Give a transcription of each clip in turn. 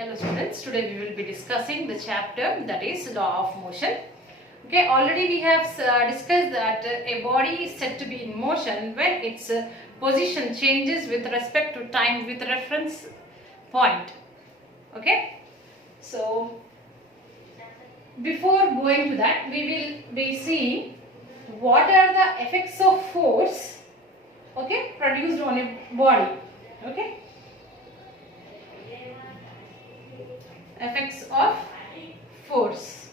Hello students, today we will be discussing the chapter that is law of motion. Okay, already we have discussed that a body is said to be in motion when its position changes with respect to time with reference point. Okay, so before going to that, we will be seeing what are the effects of force, okay, produced on a body. Okay, effects of force.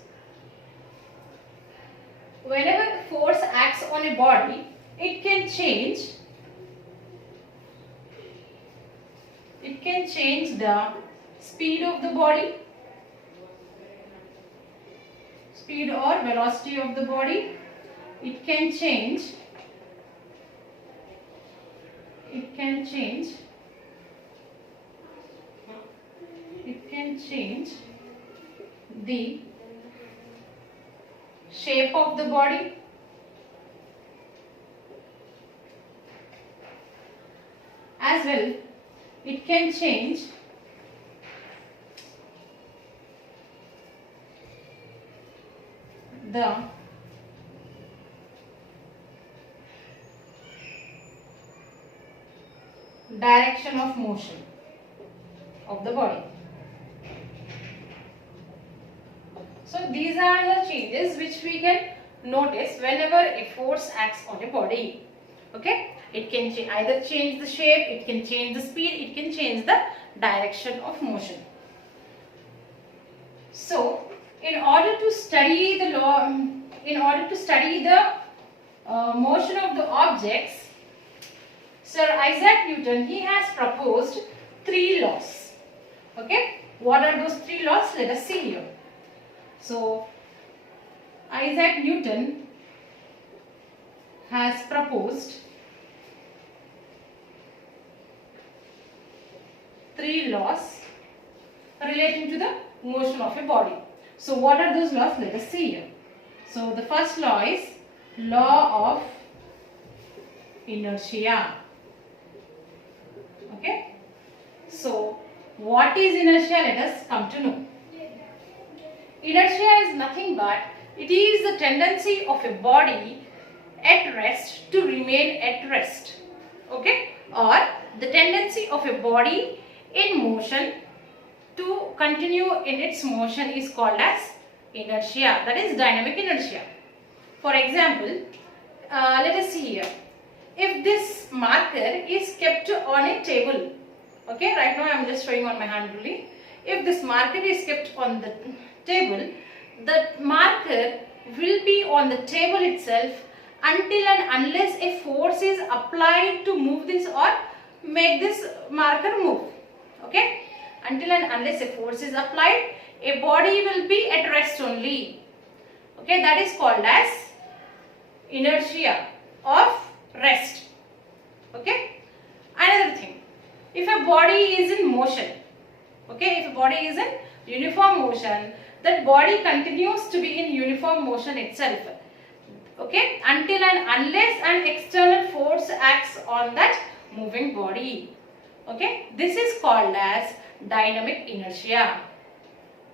Whenever force acts on a body, it can change the speed of the body, speed or velocity of the body. It can change the shape of the body, as well it can change the direction of motion of the body. So these are the changes which we can notice whenever a force acts on a body. Okay, it can either change the shape, it can change the speed, it can change the direction of motion. So in order to study the motion of the objects, Sir Isaac Newton, he has proposed 3 laws. Okay, what are those 3 laws? Let us see here. So Isaac Newton has proposed 3 laws relating to the motion of a body. So what are those laws? Let us see here. So the first law is law of inertia. Okay. So what is inertia? Let us come to know. Inertia is nothing but it is the tendency of a body at rest to remain at rest. Okay, or the tendency of a body in motion to continue in its motion is called as inertia, that is dynamic inertia. For example, let us see here. If this marker is kept on a table, okay, right now I am just showing on my hand only. If this marker is kept on the table, the marker will be on the table itself until and unless a force is applied to move this or make this marker move. Okay, until and unless a force is applied, a body will be at rest only. Okay, that is called as inertia of rest. Okay, another thing, if a body is in motion, okay, if a body is in uniform motion, that body continues to be in uniform motion itself. Okay, until and unless an external force acts on that moving body. Okay, this is called as dynamic inertia.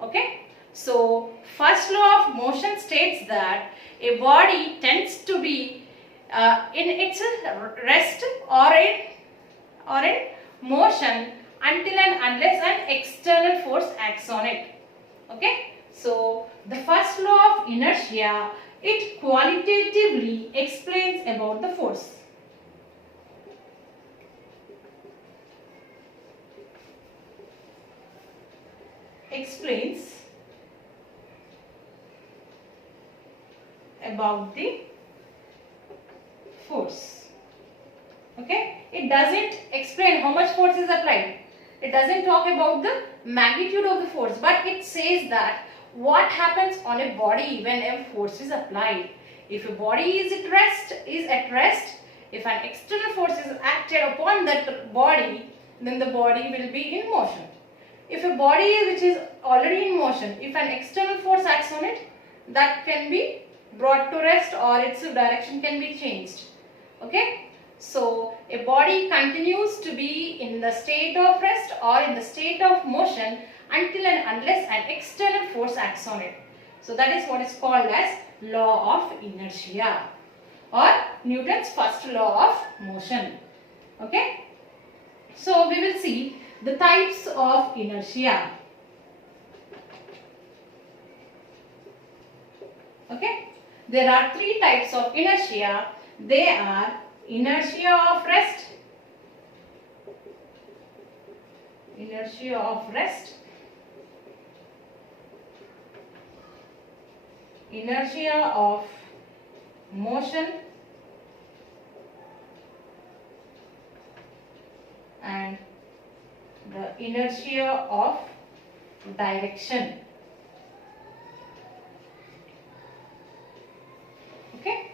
Okay, so first law of motion states that a body tends to be in its rest or in motion until and unless an external force acts on it. Okay, so the first law of inertia, it qualitatively explains about the force. Explains about the force. Okay, it doesn't explain how much force is applied. It doesn't talk about the magnitude of the force, but it says that what happens on a body when a force is applied. If a body is at rest, if an external force is acted upon that body, then the body will be in motion. If a body which is already in motion, if an external force acts on it, that can be brought to rest or its direction can be changed. Okay, so a body continues to be in the state of rest or in the state of motion until and unless an external force acts on it. So that is what is called as law of inertia or Newton's first law of motion. Okay. So we will see the types of inertia. Okay. There are three types of inertia. They are inertia of rest, inertia of rest, inertia of motion, and the inertia of direction. Okay.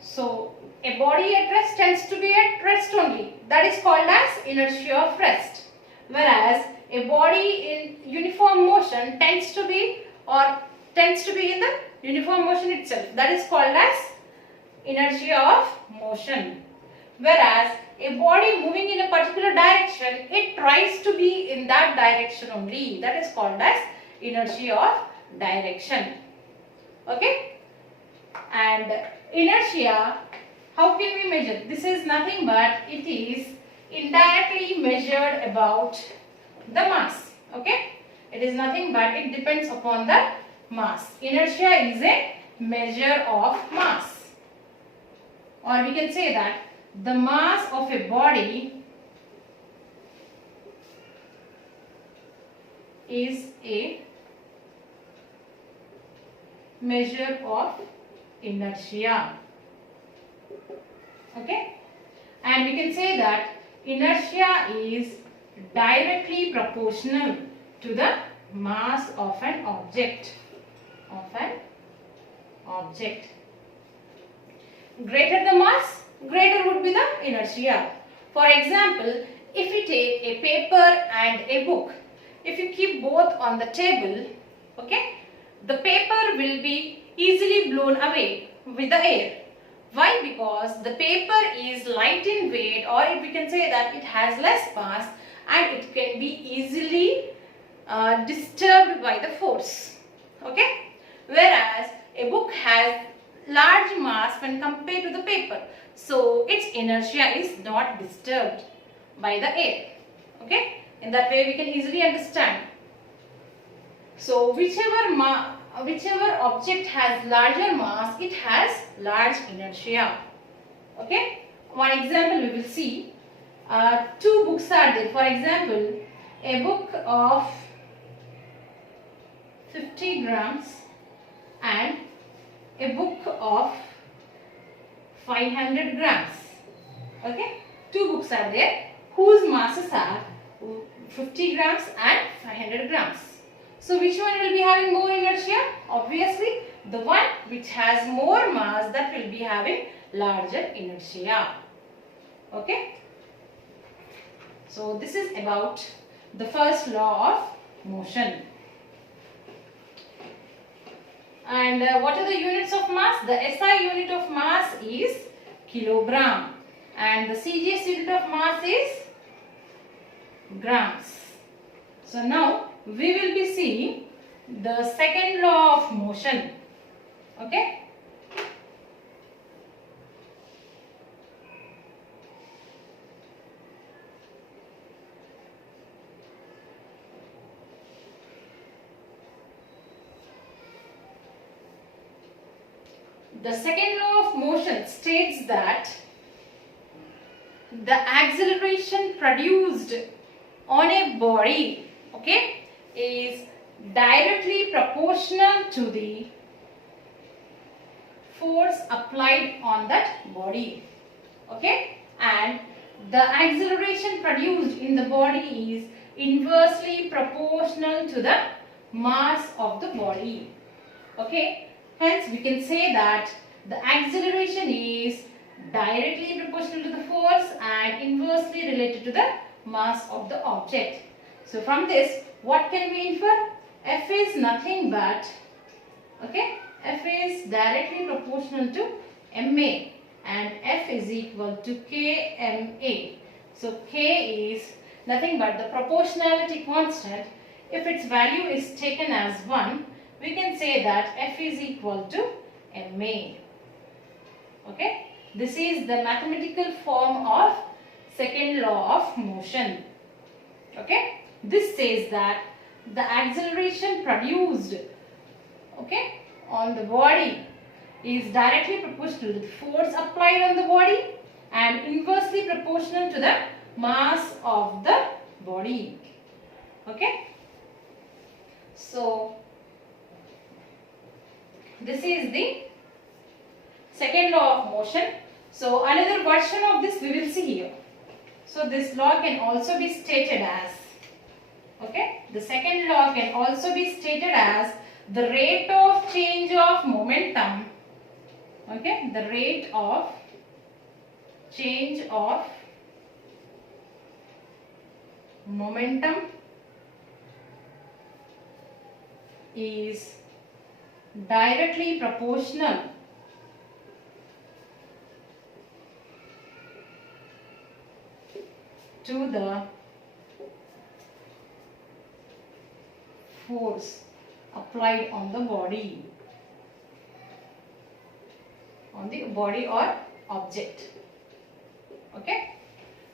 So a body at rest tends to be at rest only. That is called as inertia of rest. Whereas a body in uniform motion tends to be in the uniform motion itself. That is called as inertia of motion. Whereas a body moving in a particular direction, it tries to be in that direction only. That is called as inertia of direction. Okay. And inertia, how can we measure? This is nothing but it is indirectly measured about the mass. Okay. It is nothing but it depends upon the mass. Inertia is a measure of mass. Or we can say that the mass of a body is a measure of inertia. Okay. And we can say that inertia is directly proportional to the mass of an object. Greater the mass, greater would be the inertia. For example, if we take a paper and a book, if you keep both on the table, okay, the paper will be easily blown away with the air. Why? Because the paper is light in weight, or if we can say that it has less mass and it can be easily disturbed by the force. Okay. Whereas a book has large mass when compared to the paper, so its inertia is not disturbed by the air. Okay. In that way we can easily understand. So whichever object has larger mass, it has large inertia. Okay. One example we will see. Two books are there. For example, a book of 50 grams and a book of 500 grams. Okay. Two books are there whose masses are 50 grams and 500 grams. So which one will be having more inertia? Obviously the one which has more mass, that will be having larger inertia. Okay. So this is about the first law of motion. And what are the units of mass? The SI unit of mass is kilogram and the CGS unit of mass is grams. So now we will be seeing the second law of motion. Okay. The second law of motion states that the acceleration produced on a body, okay, is directly proportional to the force applied on that body. Okay, and the acceleration produced in the body is inversely proportional to the mass of the body. Okay, hence we can say that the acceleration is directly proportional to the force and inversely related to the mass of the object. So from this, what can we infer? F is nothing but, okay, F is directly proportional to ma, and F is equal to kma. So K is nothing but the proportionality constant. If its value is taken as 1, we can say that F is equal to ma. Okay, this is the mathematical form of second law of motion. Okay, this says that the acceleration produced, okay, on the body is directly proportional to the force applied on the body and inversely proportional to the mass of the body. Okay, so this is the second law of motion. So another version of this we will see here. So this law can also be stated as, okay, the second law can also be stated as the rate of change of momentum, okay, the rate of change of momentum is directly proportional to the force applied on the body or object. Okay,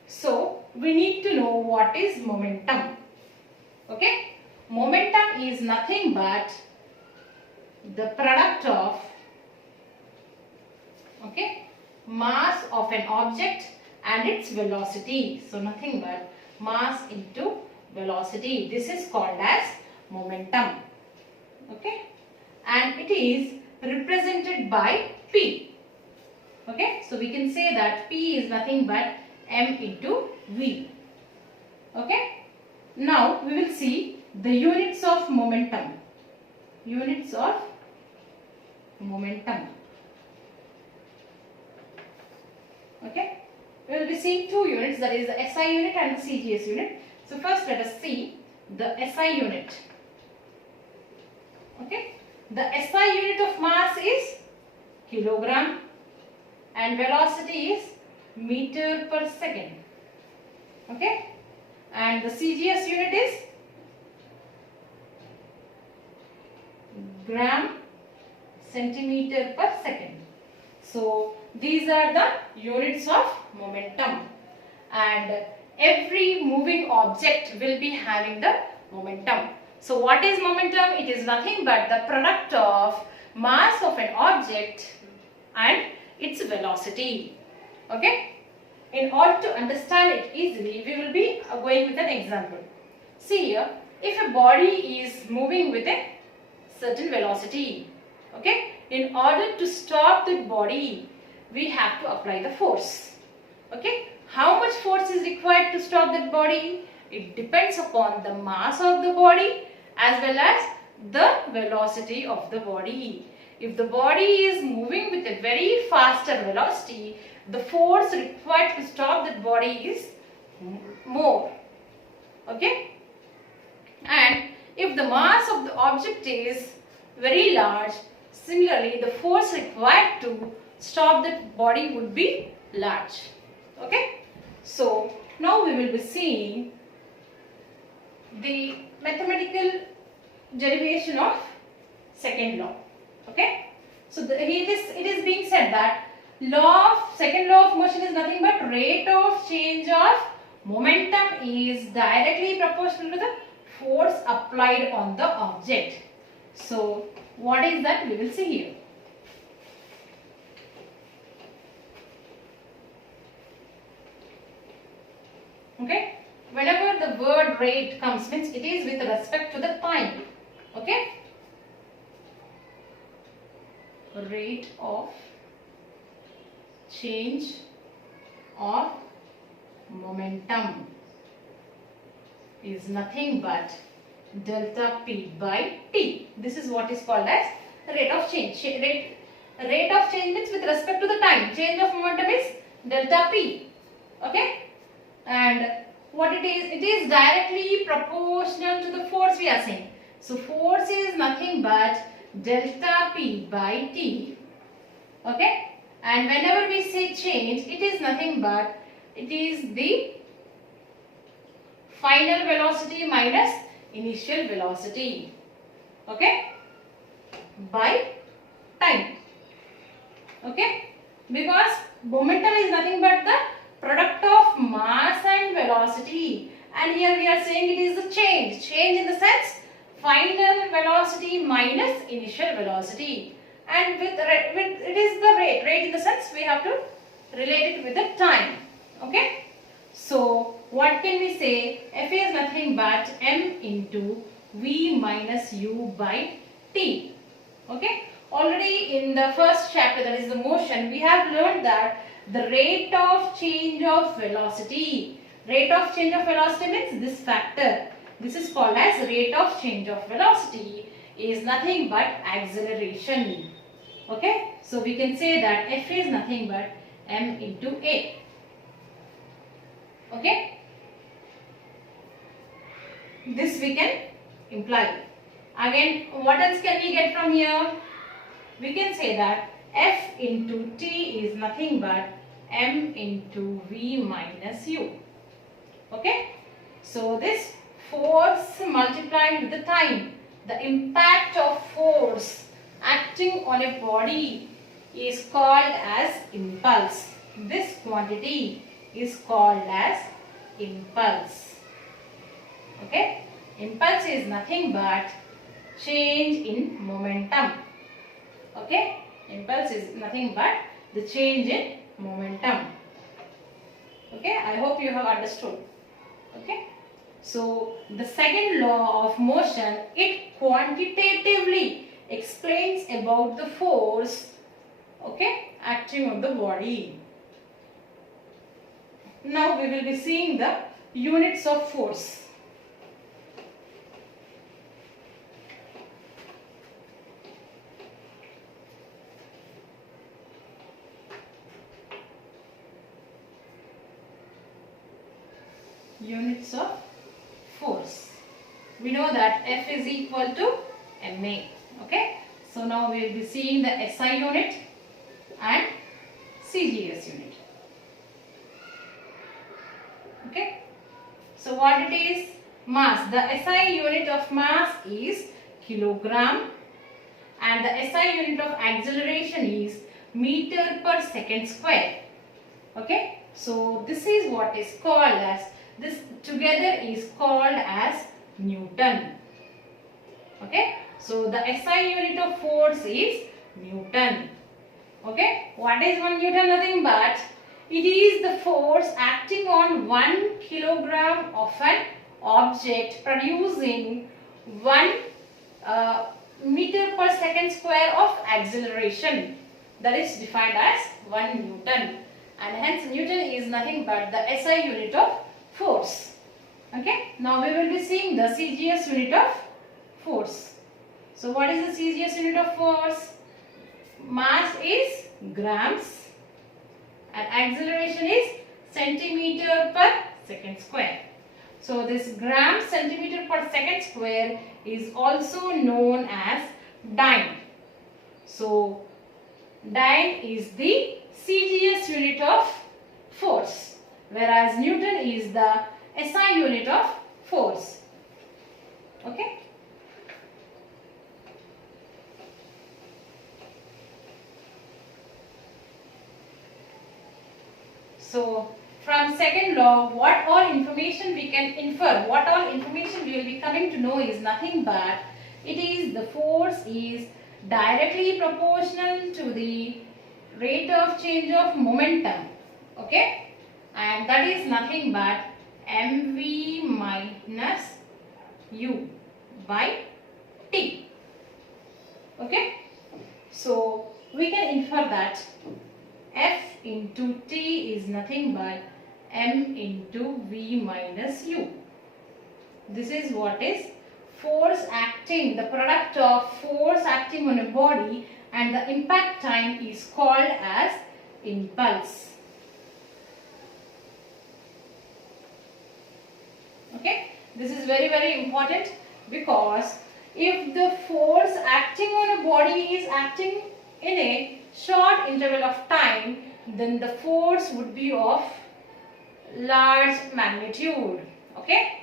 so we need to know what is momentum. Okay, momentum is nothing but the product of, okay, mass of an object and its velocity. So nothing but mass into velocity. This is called as momentum. Okay, and it is represented by P. Okay, so we can say that P is nothing but m into v. Okay, now we will see the units of momentum. Units of momentum. Okay, we will be seeing two units, that is the SI unit and the CGS unit. So first let us see the SI unit. Okay, the SI unit of mass is kilogram and velocity is meter per second. Okay, and the CGS unit is gram centimeter per second. So these are the units of momentum, and every moving object will be having the momentum. So what is momentum? It is nothing but the product of mass of an object and its velocity. Okay, in order to understand it easily, we will be going with an example. See here, if a body is moving with a certain velocity, okay, in order to stop the body, we have to apply the force. Okay, how much force is required to stop that body? It depends upon the mass of the body as well as the velocity of the body. If the body is moving with a very faster velocity, the force required to stop that body is more. Okay, and if the mass of the object is very large, similarly the force required to stop that body would be large. Okay, so now we will be seeing the mathematical derivation of second law. Okay, so it is being said that second law of motion is nothing but rate of change of momentum is directly proportional to the force applied on the object. So what is that? We will see here. Okay, whenever the word rate comes, means it is with respect to the time. Okay, rate of change of momentum is nothing but delta P by T. This is what is called as rate of change. Rate of change means with respect to the time. Change of momentum is delta P. Okay, and what it is directly proportional to the force we are saying. So force is nothing but delta P by T. Okay, And whenever we say change, it is nothing but it is the final velocity minus initial velocity, okay, by time, okay, because momentum is nothing but the product of mass and velocity, and here we are saying it is the change in the sense final velocity minus initial velocity, and with it is the rate in the sense we have to relate it with the time, okay. So what can we say? F is nothing but m into v minus u by t, okay. Already in the first chapter, that is the motion, we have learned that the rate of change of velocity means this factor. This is called as rate of change of velocity is nothing but acceleration, okay. So we can say that F is nothing but m into a, okay. This we can imply. Again, what else can we get from here? We can say that F into T is nothing but m into v minus u, okay. So this force multiplied with the time, the impact of force acting on a body is called as impulse. This quantity is called as impulse, okay. Impulse is nothing but change in momentum, okay. Impulse is nothing but the change in momentum, okay. I hope you have understood, okay. So the second law of motion, it quantitatively explains about the force, okay, acting on the body. Now we will be seeing the units of force. Units of force. We know that F is equal to ma, okay. So now we will be seeing the SI unit and CGS unit, okay. So what it is? Mass. The SI unit of mass is kilogram and the SI unit of acceleration is meter per second square, okay. So this is what is called as, this together is called as Newton, okay. So the SI unit of force is Newton, okay. What is 1 Newton? Nothing but it is the force acting on 1 kilogram of an object producing 1 meter per second square of acceleration, that is defined as 1 Newton, and hence Newton is nothing but the SI unit of force, okay. Now we will be seeing the CGS unit of force. So what is the CGS unit of force? Mass is grams and acceleration is centimeter per second square. So this gram centimeter per second square is also known as dyne. So dyne is the CGS unit of force, whereas Newton is the SI unit of force, okay. So from second law, what all information we can infer, what all information we will be coming to know is nothing but it is the force is directly proportional to the rate of change of momentum, okay, and that is nothing but mv minus u by t, okay. So we can infer that F into T is nothing but m into v minus u. This is what is force acting, the product of force acting on a body, and the impact time is called as impulse, okay. This is very, very important, because if the force acting on a body is acting in a short interval of time, then the force would be of large magnitude. Okay.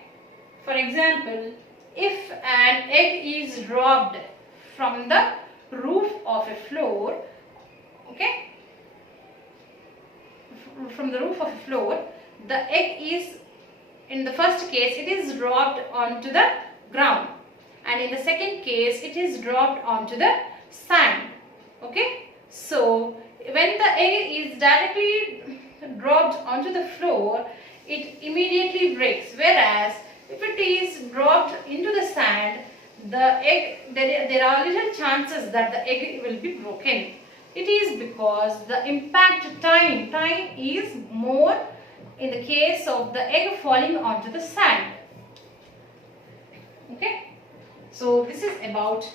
For example, if an egg is dropped from the roof of a floor, okay, from the roof of a floor, the egg is, in the first case, it is dropped onto the ground, and in the second case, it is dropped onto the sand. Okay. So when the egg is directly dropped onto the floor, it immediately breaks, whereas if it is dropped into the sand, the egg, there are little chances that the egg will be broken. It is because the impact time is more in the case of the egg falling onto the sand. Okay. So this is about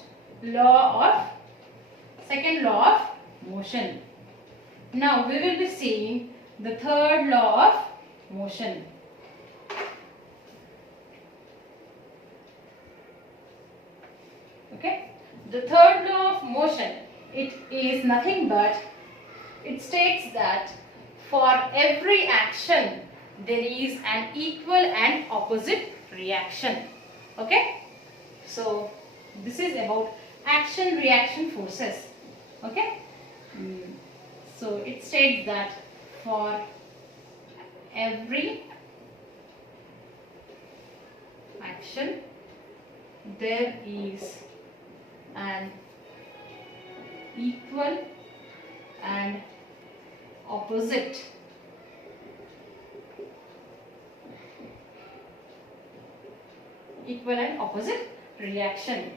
second law of motion. Now we will be seeing the third law of motion. Okay. The third law of motion, it is nothing but, it states that for every action there is an equal and opposite reaction. Okay. So this is about action reaction forces. Okay. So it states that for every action there is an equal and opposite reaction.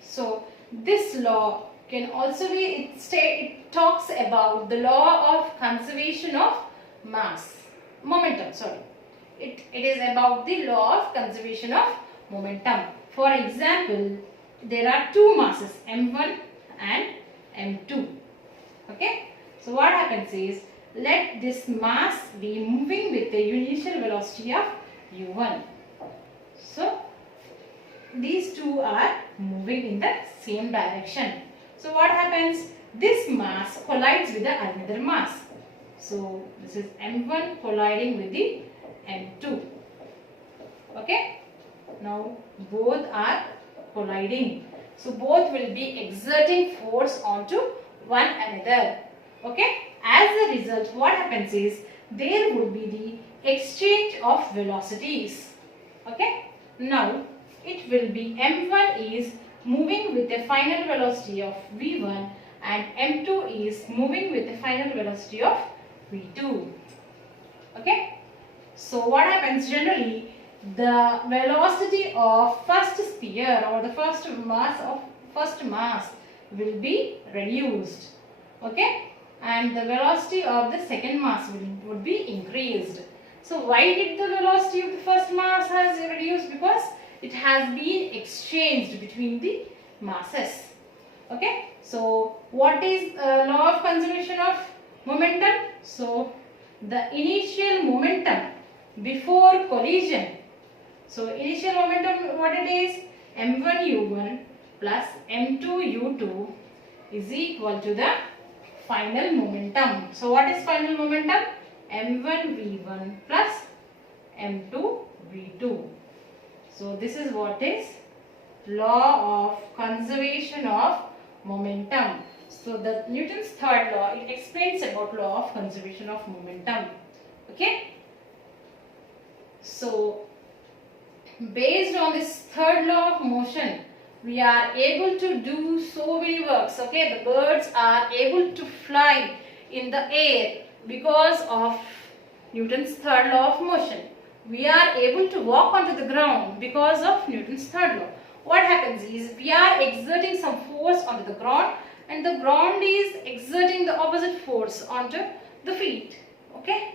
So this law can also be, it talks about the law of conservation of momentum. It is about the law of conservation of momentum. For example, there are two masses, m1 and m2. Okay. So what happens is, let this mass be moving with the initial velocity of u1. So these two are moving in the same direction. So what happens? This mass collides with the another mass. So this is m1 colliding with the m2. Okay. Now both are colliding. So both will be exerting force onto one another. Okay. As a result, what happens is, there would be the exchange of velocities. Okay. Now it will be m1 is moving with a final velocity of v1 and m2 is moving with a final velocity of v2. Okay. So what happens generally, the velocity of first sphere or the first mass will be reduced. Okay. And the velocity of the second mass would be increased. So why did the velocity of the first mass has reduced? Because it has been exchanged between the masses. Okay. So what is law of conservation of momentum? So the initial momentum before collision. So initial momentum, what it is? m1 u1 plus m2 u2 is equal to the final momentum. So what is final momentum? m1 v1 plus m2 v2. So this is what is law of conservation of momentum. So the Newton's third law, it explains about law of conservation of momentum. Okay. So based on this third law of motion, we are able to do so many works. Okay, the birds are able to fly in the air because of Newton's third law of motion. We are able to walk onto the ground because of Newton's third law. What happens is, we are exerting some force onto the ground and the ground is exerting the opposite force onto the feet. Okay.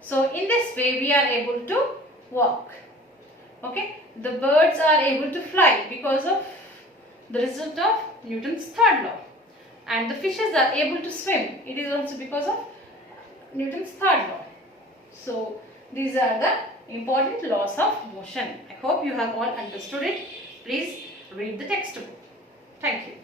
So in this way we are able to walk. Okay. The birds are able to fly because of the result of Newton's third law. And the fishes are able to swim. It is also because of Newton's third law. So these are the important laws of motion. I hope you have all understood it. Please read the textbook. Thank you.